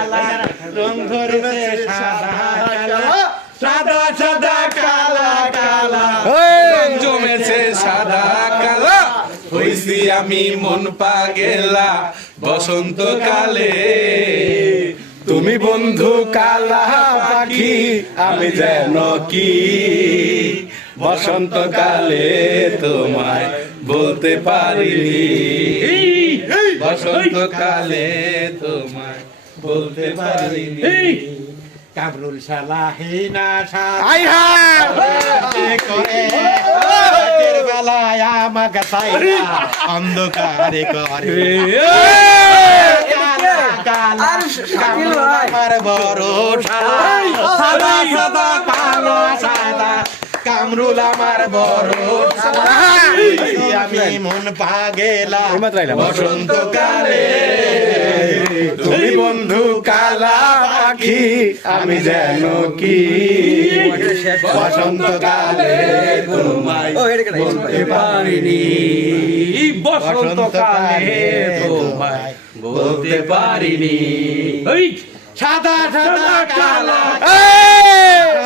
কালা রং ধরেছে সাদা কালা সাদা সাদা কালা কালা রং জমেছে সাদা কালা হইছি আমি মন পাগেলা বসন্তকালে তুমি বন্ধু কালা পাখি আমি যেন কি বসন্তকালে তোমায় বলতে পারিনি বসন্তকালে তোমায় বলতে পারিনি কামরুল শালা হিনা আই রাতের বেলায় আমাকে চাইলা অন্ধকারে করে কালা কামরুল আমার বড় শালা সাদা সাদা কালো সাদা কামরুল আমার বড় শালা আমি মন পাগেলা বসন্তকালে তুমি বন্ধু কালা পাখি আমি যেন কি বসন্তকালে তোমায় বলতে পারিনি বসন্তকালে তোমায় বলতে পারিনি সাদা সাদা কালা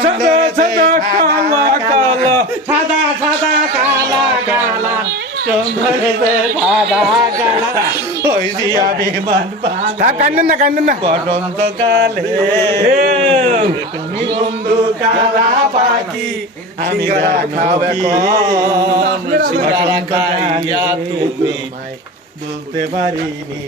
সাদা সাদা কালা কালা সাদা সাদা কালা কালা চন্দ্রে সাদা কালা হইছি আমি মন পাগল কান্দেন না বসন্তকালে তুমি বন্ধু কালা পাখি আমি বসন্তকালে তুমি বলতে পারিনি।